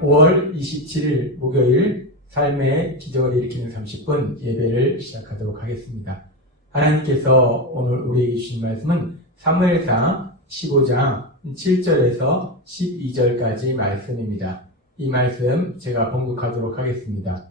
5월 27일 목요일 삶의 기적을 일으키는 30분 예배를 시작하도록 하겠습니다. 하나님께서 오늘 우리에게 주신 말씀은 사무엘상 15장 7절에서 12절까지 말씀입니다. 이 말씀 제가 봉독하도록 하겠습니다.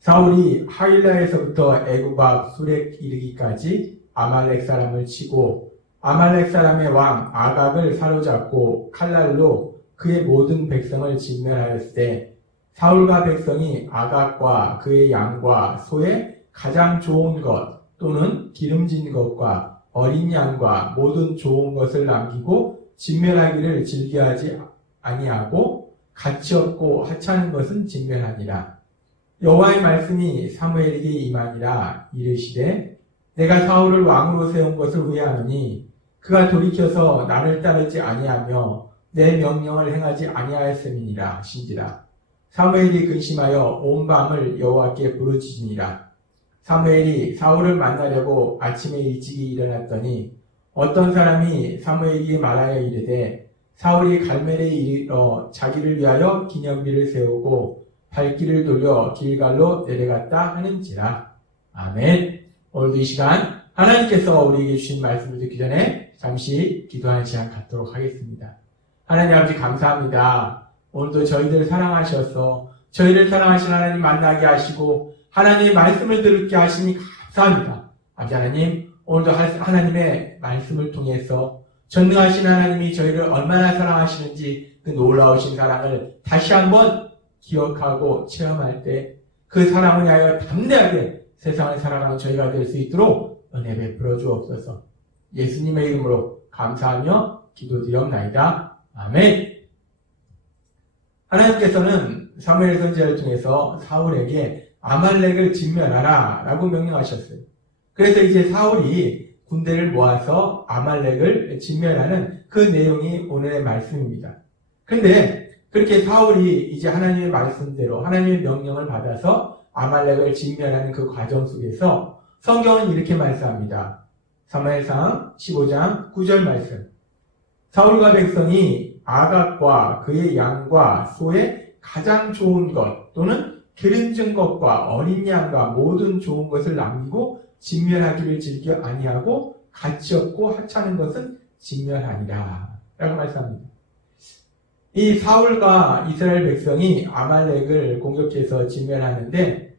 사울이 하윌라에서부터 애굽 앞 수렉 이르기까지 아말렉 사람을 치고 아말렉 사람의 왕 아각을 사로잡고 칼날로 그의 모든 백성을 진멸하였을 때 사울과 백성이 아각과 그의 양과 소의 가장 좋은 것 또는 기름진 것과 어린 양과 모든 좋은 것을 남기고 진멸하기를 즐겨하지 아니하고 가치 없고 하찮은 것은 진멸하니라. 여호와의 말씀이 사무엘에게 임하니라. 이르시되 내가 사울을 왕으로 세운 것을 후회하노니 그가 돌이켜서 나를 따르지 아니하며 내 명령을 행하지 아니하였음이니라 하신지라. 사무엘이 근심하여 온 밤을 여호와께 부르짖으니라. 사무엘이 사울을 만나려고 아침에 일찍이 일어났더니 어떤 사람이 사무엘에게 말하여 이르되 사울이 갈멜에 이르러 자기를 위하여 기념비를 세우고 발길을 돌려 길갈로 내려갔다 하는지라. 아멘. 오늘도 이 시간 하나님께서 우리에게 주신 말씀을 듣기 전에 잠시 기도하는 시간 갖도록 하겠습니다. 하나님 아버지 감사합니다. 오늘도 저희들 사랑하셔서 저희를 사랑하신 하나님 만나게 하시고 하나님의 말씀을 듣게 하시니 감사합니다. 아버지 하나님, 오늘도 하나님의 말씀을 통해서 전능하신 하나님이 저희를 얼마나 사랑하시는지 그 놀라우신 사랑을 다시 한번 기억하고 체험할 때 그 사랑을 위하여 담대하게 세상을 살아가는 저희가 될 수 있도록 은혜 베풀어 주옵소서. 예수님의 이름으로 감사하며 기도드리옵나이다. 아멘. 하나님께서는 사무엘 선지자를 통해서 사울에게 아말렉을 진멸하라 라고 명령하셨어요. 그래서 이제 사울이 군대를 모아서 아말렉을 진멸하는 그 내용이 오늘의 말씀입니다. 근데 그렇게 사울이 이제 하나님의 말씀대로 하나님의 명령을 받아서 아말렉을 진멸하는 그 과정 속에서 성경은 이렇게 말씀합니다. 사무엘상 15장 9절 말씀. 사울과 백성이 아각과 그의 양과 소의 가장 좋은 것 또는 기름진 것과 어린 양과 모든 좋은 것을 남기고 진멸하기를 즐겨 아니하고 가치 없고 하찮은 것은 진멸하니라 라고 말씀합니다. 이 사울과 이스라엘 백성이 아말렉을 공격해서 진멸하는데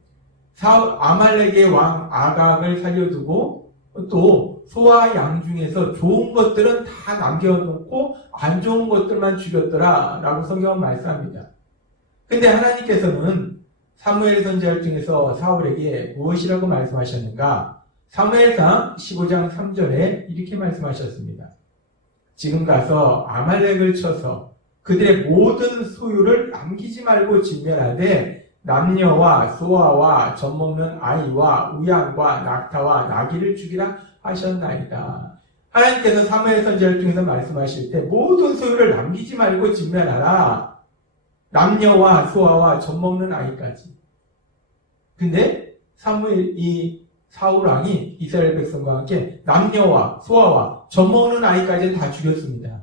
아말렉의 왕 아각을 살려두고 또 소와 양 중에서 좋은 것들은 다 남겨놓고 안 좋은 것들만 죽였더라 라고 성경은 말씀합니다. 근데 하나님께서는 사무엘 선지자를 통해서 사울에게 무엇이라고 말씀하셨는가? 사무엘상 15장 3절에 이렇게 말씀하셨습니다. 지금 가서 아말렉을 쳐서 그들의 모든 소유를 남기지 말고 진멸하되 남녀와 소아와 젖먹는 아이와 우양과 낙타와 나귀를 죽이라 하셨나이다. 하나님께서 사무엘 선지자를 통해서 말씀하실 때 모든 소유를 남기지 말고 진멸하라. 남녀와 소아와 젖먹는 아이까지. 근데 사울 왕이 이스라엘 백성과 함께 남녀와 소아와 젖먹는 아이까지는 다 죽였습니다.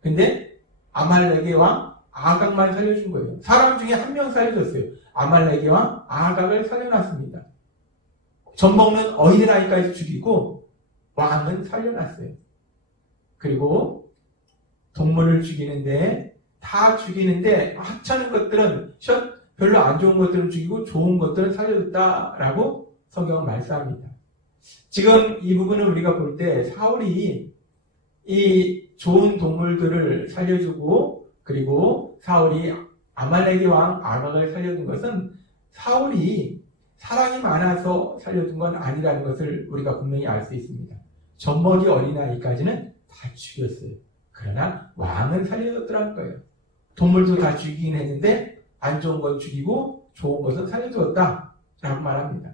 근데 아말렉의 왕 아각만 살려준 거예요. 사람 중에 한 명 살려줬어요. 아말렉의 왕 아각을 살려놨습니다. 젖먹는 어린아이까지 죽이고 왕은 살려놨어요. 그리고 동물을 죽이는데 다 죽이는데 하찮은 것들은 별로 안 좋은 것들은 죽이고 좋은 것들은 살려줬다라고 성경은 말씀합니다. 지금 이 부분을 우리가 볼 때 사울이 이 좋은 동물들을 살려주고 그리고 사울이 아말렉의 왕 아각을 살려준 것은 사울이 사랑이 많아서 살려준 건 아니라는 것을 우리가 분명히 알 수 있습니다. 젖먹이 어린아이까지는 다 죽였어요. 그러나 왕은 살려줬더라는 거예요. 동물도 다 죽이긴 했는데 안 좋은 건 죽이고 좋은 것은 살려주었다 라고 말합니다.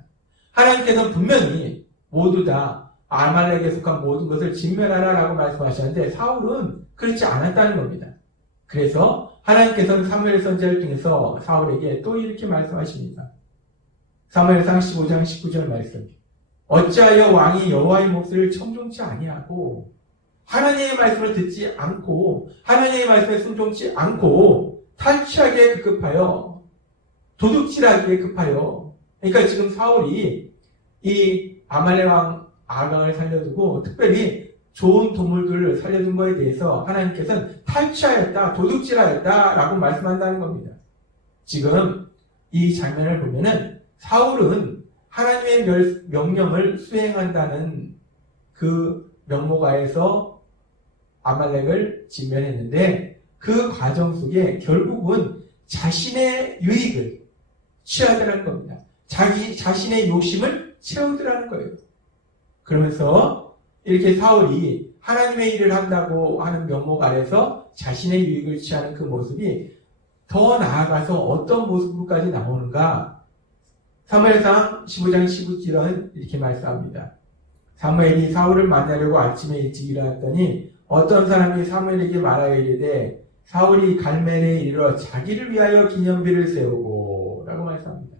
하나님께서는 분명히 모두 다 아말렉에 속한 모든 것을 진멸하라 라고 말씀하셨는데 사울은 그렇지 않았다는 겁니다. 그래서 하나님께서는 사무엘 선지자를 통해서 사울에게 또 이렇게 말씀하십니다. 사무엘상 15장 19절 말씀. 어찌하여 왕이 여호와의 목소리를 청종치 아니하고 하나님의 말씀을 듣지 않고 하나님의 말씀에 순종치 않고 탈취하기에 급하여 도둑질하기에 급하여. 그러니까 지금 사울이 이 아말렉 왕 아강을 살려두고 특별히 좋은 동물들을 살려둔 것에 대해서 하나님께서는 탈취하였다, 도둑질하였다라고 말씀한다는 겁니다. 지금 이 장면을 보면은 사울은 하나님의 명령을 수행한다는 그 명목하에서 아말렉을 진멸했는데 그 과정 속에 결국은 자신의 유익을 취하더라는 겁니다. 자신의 욕심을 채우더라는 거예요. 그러면서 이렇게 사울이 하나님의 일을 한다고 하는 명목 아래서 자신의 유익을 취하는 그 모습이 더 나아가서 어떤 모습으로까지 나오는가? 사무엘상 15장 19절은 이렇게 말씀합니다. 사무엘이 사울을 만나려고 아침에 일찍 일어났더니 어떤 사람이 사무엘에게 말하여 이르되 사울이 갈멜에 이르러 자기를 위하여 기념비를 세우고 라고 말씀합니다.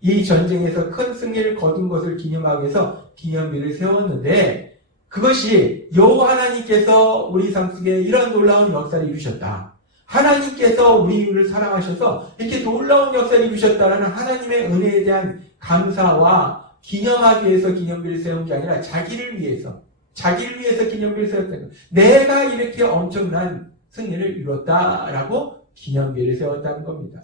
이 전쟁에서 큰 승리를 거둔 것을 기념하기 위해서 기념비를 세웠는데 그것이 여호와 하나님께서 우리 삶 속에 이런 놀라운 역사를 이루셨다. 하나님께서 우리를 사랑하셔서 이렇게 놀라운 역사를 이루셨다라는 하나님의 은혜에 대한 감사와 기념하기 위해서 기념비를 세운 게 아니라 자기를 위해서 기념비를 세웠다는 거예요. 내가 이렇게 엄청난 승리를 이뤘다라고 기념비를 세웠다는 겁니다.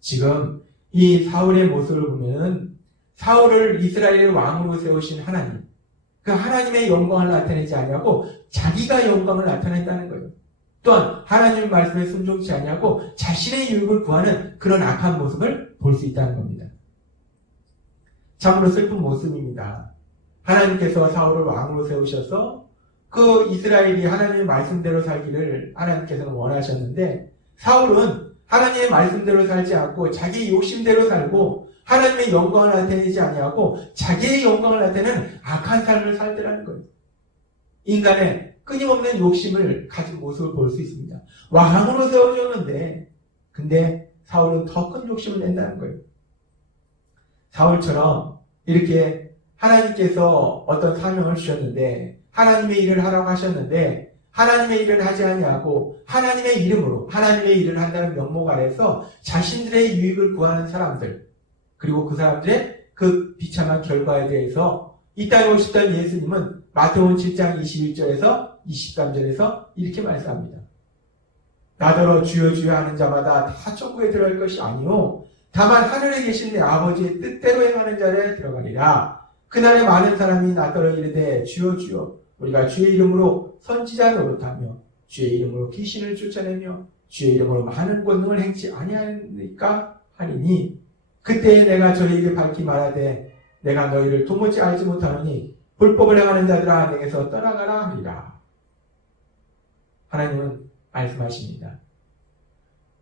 지금 이 사울의 모습을 보면 사울을 이스라엘의 왕으로 세우신 하나님, 그 하나님의 영광을 나타내지 아니하고 자기가 영광을 나타냈다는 거예요. 또한 하나님의 말씀에 순종치 아니하고 자신의 유익을 구하는 그런 악한 모습을 볼 수 있다는 겁니다. 참으로 슬픈 모습입니다. 하나님께서 사울을 왕으로 세우셔서 그 이스라엘이 하나님의 말씀대로 살기를 하나님께서는 원하셨는데 사울은 하나님의 말씀대로 살지 않고 자기의 욕심대로 살고 하나님의 영광을 나타내지 아니하고 자기의 영광을 나타내는 악한 삶을 살더라는 거예요. 인간의 끊임없는 욕심을 가진 모습을 볼 수 있습니다. 왕으로 세워졌는데 근데 사울은 더 큰 욕심을 낸다는 거예요. 사울처럼 이렇게 하나님께서 어떤 사명을 주셨는데 하나님의 일을 하라고 하셨는데 하나님의 일을 하지 아니하고 하나님의 이름으로 하나님의 일을 한다는 명목 아래서 자신들의 유익을 구하는 사람들 그리고 그 사람들의 그 비참한 결과에 대해서 이 땅에 오셨던 예수님은 마태복음 7장 21절에서 23절에서 이렇게 말씀합니다. 나더러 주여 주여 하는 자마다 다 천국에 들어갈 것이 아니요 다만 하늘에 계신 내 아버지의 뜻대로 행하는 자를 들어가리라. 그날에 많은 사람이 나더러 이르되 주여 주여 우리가 주의 이름으로 선지자 노릇하며 주의 이름으로 귀신을 쫓아내며 주의 이름으로 많은 권능을 행치 아니하니까 하리니 그때에 내가 저희에게 밝히 말하되 내가 너희를 도무지 알지 못하노니 불법을 행하는 자들아 내게서 떠나가라 하리라. 하나님은 말씀하십니다.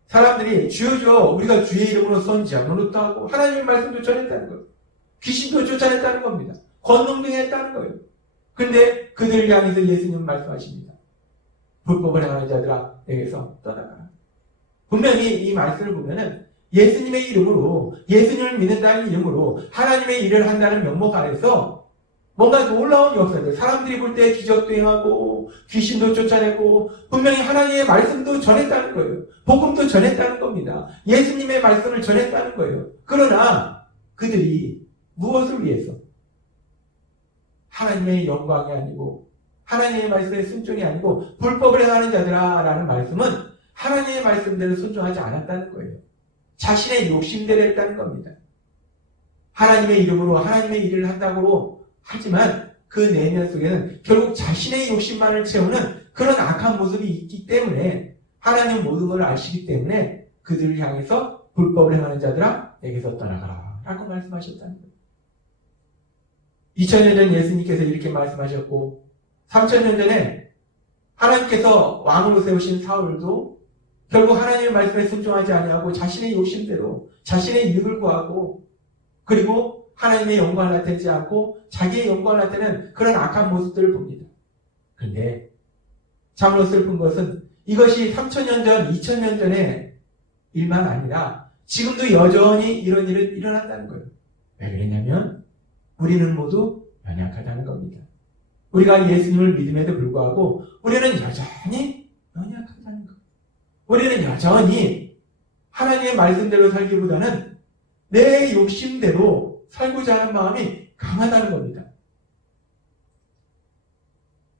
사람들이 주여 주여 우리가 주의 이름으로 선지자 노릇도 하고 하나님의 말씀도 전했다는 거예요. 귀신도 쫓아냈다는 겁니다. 권능도 했다는 거예요. 그런데 그들을 향해서 예수님은 말씀하십니다. 불법을 행하는 자들아 내게서 떠나가라. 분명히 이 말씀을 보면은 예수님의 이름으로 예수님을 믿는다는 이름으로 하나님의 일을 한다는 명목 아래서 뭔가 놀라운 역사들 사람들이 볼 때 기적도 행하고 귀신도 쫓아내고 분명히 하나님의 말씀도 전했다는 거예요. 복음도 전했다는 겁니다. 예수님의 말씀을 전했다는 거예요. 그러나 그들이 무엇을 위해서? 하나님의 영광이 아니고 하나님의 말씀에 순종이 아니고 불법을 행하는 자들아 라는 말씀은 하나님의 말씀대로 순종하지 않았다는 거예요. 자신의 욕심대로 했다는 겁니다. 하나님의 이름으로 하나님의 일을 한다고 하지만 그 내면 속에는 결국 자신의 욕심만을 채우는 그런 악한 모습이 있기 때문에 하나님 모든 걸 아시기 때문에 그들을 향해서 불법을 행하는 자들아 내게서 떠나가라 라고 말씀하셨다는 거예요. 2000년 전 예수님께서 이렇게 말씀하셨고 3000년 전에 하나님께서 왕으로 세우신 사울도 결국 하나님의 말씀에 순종하지 아니하고 자신의 욕심대로 자신의 유익을 구하고 그리고 하나님의 영광을 나타내지 않고 자기의 영광을 나타내는 그런 악한 모습들을 봅니다. 그런데 참으로 슬픈 것은 이것이 3000년 전, 2000년 전의 일만 아니라 지금도 여전히 이런 일은 일어난다는 거예요. 왜 그랬냐면 우리는 모두 연약하다는 겁니다. 우리가 예수님을 믿음에도 불구하고 우리는 여전히 연약하다는 거예요. 우리는 여전히 하나님의 말씀대로 살기보다는 내 욕심대로 살고자 하는 마음이 강하다는 겁니다.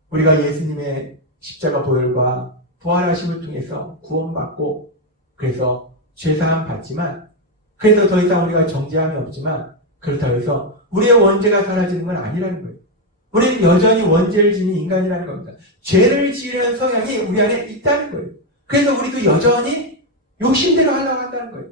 우리가 예수님의 십자가 보혈과 부활하심을 통해서 구원받고 그래서 죄사함 받지만 그래서 더 이상 우리가 정죄함이 없지만 그렇다고 해서 우리의 원죄가 사라지는 건 아니라는 거예요. 우리는 여전히 원죄를 지닌 인간이라는 겁니다. 죄를 지으려는 성향이 우리 안에 있다는 거예요. 그래서 우리도 여전히 욕심대로 하려고 한다는 거예요.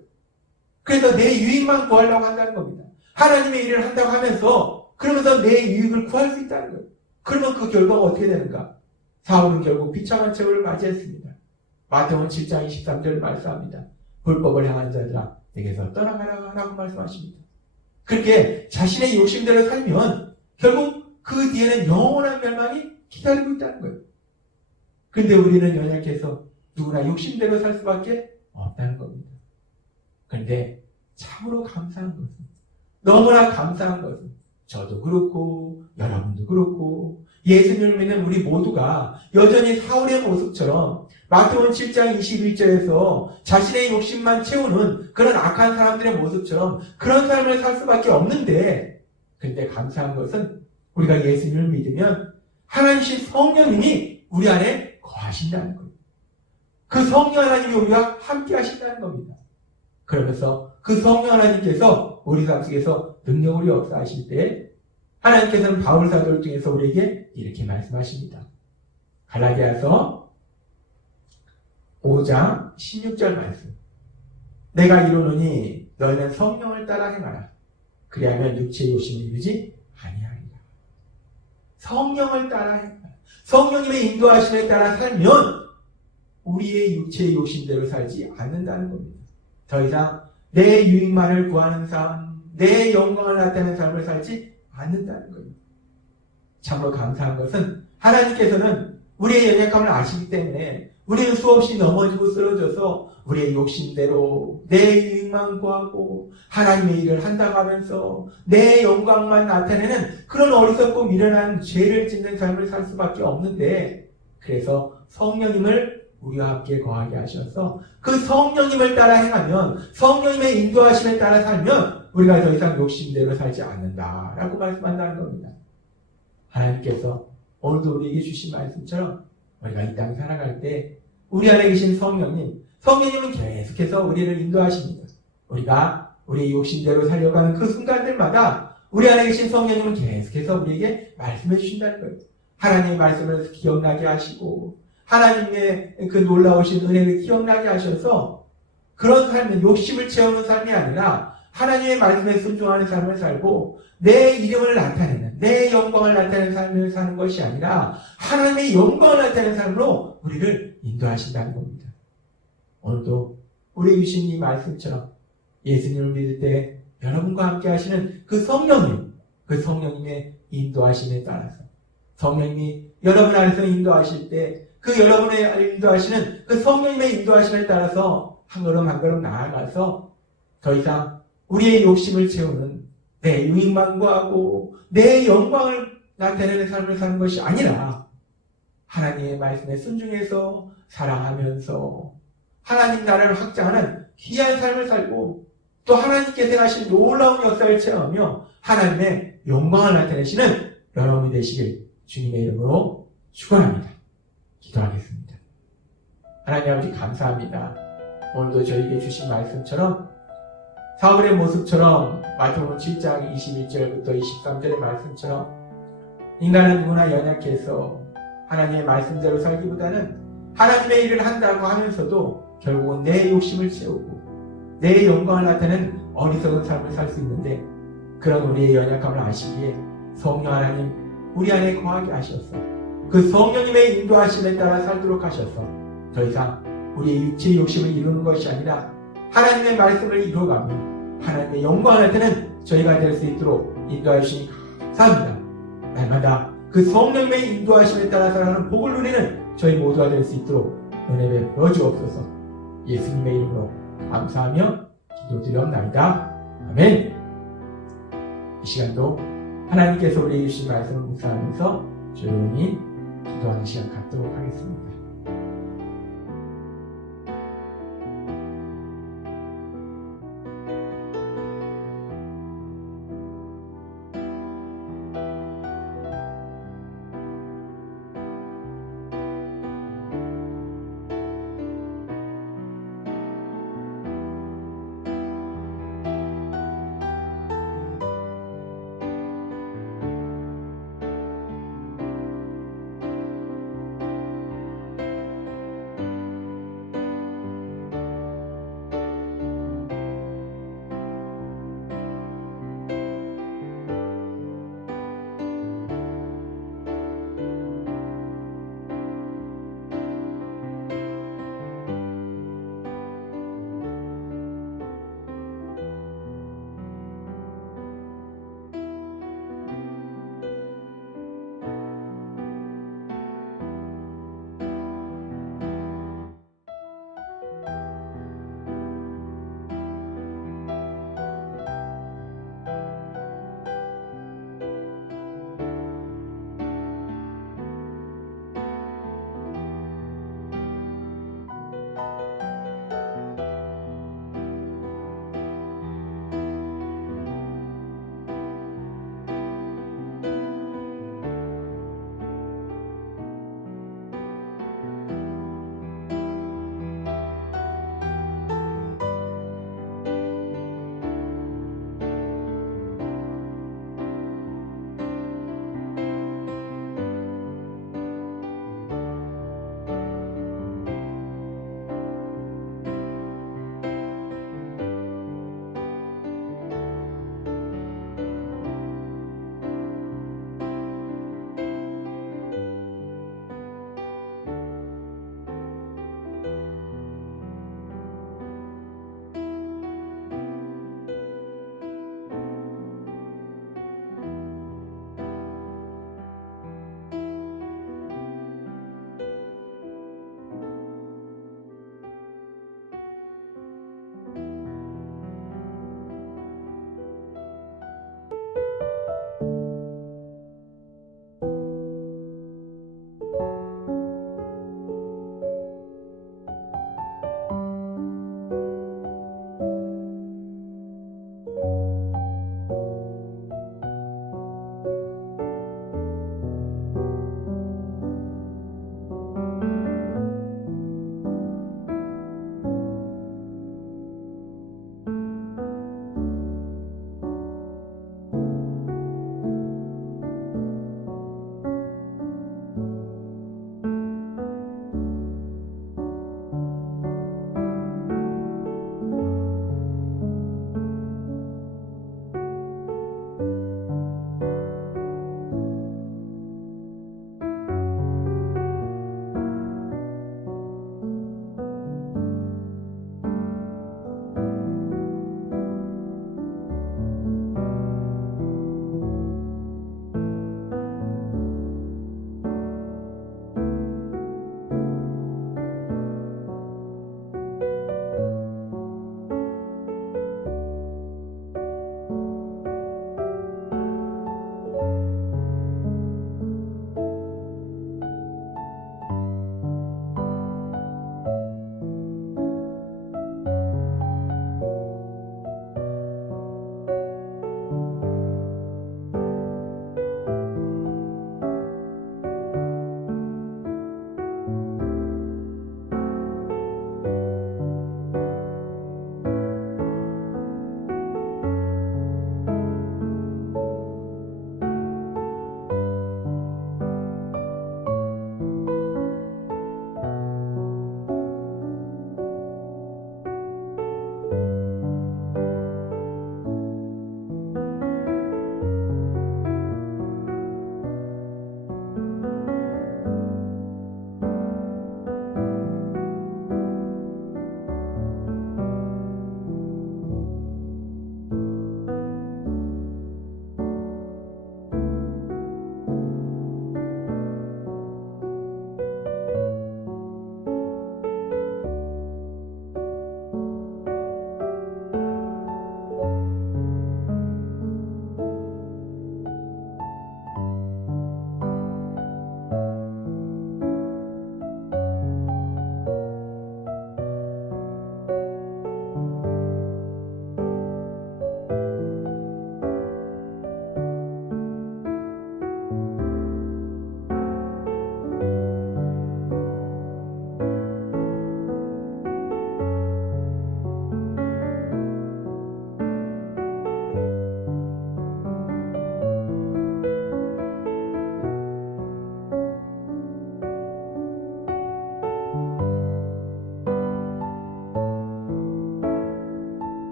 그래서 내 유익만 구하려고 한다는 겁니다. 하나님의 일을 한다고 하면서 그러면서 내 유익을 구할 수 있다는 거예요. 그러면 그 결과가 어떻게 되는가? 사울은 결국 비참한 최후를 맞이했습니다. 마태복음 7장 23절 말씀합니다. 불법을 향한 자들아 내게서 떠나가라 라고 말씀하십니다. 그렇게 자신의 욕심대로 살면 결국 그 뒤에는 영원한 멸망이 기다리고 있다는 거예요. 근데 우리는 연약해서 누구나 욕심대로 살 수밖에 없다는 겁니다. 그런데 참으로 감사한 것은, 너무나 감사한 것은 저도 그렇고 여러분도 그렇고 예수님을 믿는 우리 모두가 여전히 사울의 모습처럼 마태복음 7장 21절에서 자신의 욕심만 채우는 그런 악한 사람들의 모습처럼 그런 삶을 살 수밖에 없는데, 그런데 감사한 것은 우리가 예수님을 믿으면 하나님이신 성령님이 우리 안에 거하신다는 거예요. 그 성령 하나님이 우리와 함께 하신다는 겁니다. 그러면서 그 성령 하나님께서 우리 삶 속에서 능력을 역사하실 때 하나님께서는 바울 사도를 통해서 우리에게 이렇게 말씀하십니다. 갈라디아서 5장 16절 말씀. 내가 이루노니 너희는 성령을 따라 행하라. 그리하면 육체의 욕심을 이루지 아니하리라. 성령을 따라 행하라. 성령님의 인도하심에 따라 살면 우리의 육체의 욕심대로 살지 않는다는 겁니다. 더 이상 내 유익만을 구하는 삶, 내 영광을 나타내는 삶을 살지 않는다는 거예요. 참으로 감사한 것은 하나님께서는 우리의 연약함을 아시기 때문에 우리는 수없이 넘어지고 쓰러져서 우리의 욕심대로 내 유익만 구하고 하나님의 일을 한다고 하면서 내 영광만 나타내는 그런 어리석고 미련한 죄를 짓는 삶을 살 수밖에 없는데, 그래서 성령님을 우리와 함께 거하게 하셔서 그 성령님을 따라 행하면, 성령님의 인도하심에 따라 살면 우리가 더 이상 욕심대로 살지 않는다라고 말씀한다는 겁니다. 하나님께서 오늘도 우리에게 주신 말씀처럼 우리가 이 땅 살아갈 때 우리 안에 계신 성령님은 계속해서 우리를 인도하십니다. 우리가 우리의 욕심대로 살려가는 그 순간들마다 우리 안에 계신 성령님은 계속해서 우리에게 말씀해 주신다는 거예요. 하나님의 말씀을 기억나게 하시고 하나님의 그 놀라우신 은혜를 기억나게 하셔서 그런 삶은 욕심을 채우는 삶이 아니라 하나님의 말씀에 순종하는 삶을 살고 내 이름을 나타내는, 내 영광을 나타내는 삶을 사는 것이 아니라 하나님의 영광을 나타내는 삶으로 우리를 인도하신다는 겁니다. 오늘도 우리 주신 이 말씀처럼 예수님을 믿을 때 여러분과 함께 하시는 그 성령님, 그 성령님의 인도하심에 따라서 성령님이 여러분 안에서 인도하실 때 그 여러분의 인도하시는 그 성령님의 인도하심에 따라서 한 걸음 한 걸음 나아가서 더 이상 우리의 욕심을 채우는 내 유익만 구하고 내 영광을 나타내는 삶을 사는 것이 아니라 하나님의 말씀에 순종해서 사랑하면서 하나님 나라를 확장하는 귀한 삶을 살고 또 하나님께서 하신 놀라운 역사를 체험하며 하나님의 영광을 나타내시는 여러분이 되시길 주님의 이름으로 축원합니다. 기도하겠습니다. 하나님 아버지 감사합니다. 오늘도 저에게 주신 말씀처럼 사울의 모습처럼 마태복음 7장 21절부터 23절의 말씀처럼 인간은 누구나 연약해서 하나님의 말씀대로 살기보다는 하나님의 일을 한다고 하면서도 결국은 내 욕심을 채우고 내 영광을 나타내는 어리석은 삶을 살 수 있는데, 그런 우리의 연약함을 아시기에 성령 하나님 우리 안에 거하게 하셔서 그 성령님의 인도하심에 따라 살도록 하셔서 더 이상 우리의 육체의 욕심을 이루는 것이 아니라 하나님의 말씀을 이루어가며 하나님의 영광을 나타내는 저희가 될 수 있도록 인도해 주시니 감사합니다. 날마다 그 성령님의 인도하심에 따라 살아가는 복을 누리는 저희 모두가 될 수 있도록 은혜 베풀어 주옵소서. 예수님의 이름으로 감사하며 기도드리옵나이다. 아멘. 이 시간도 하나님께서 우리에게 주신 말씀을 묵상하면서 조용히 기도하는 시간 갖도록 하겠습니다.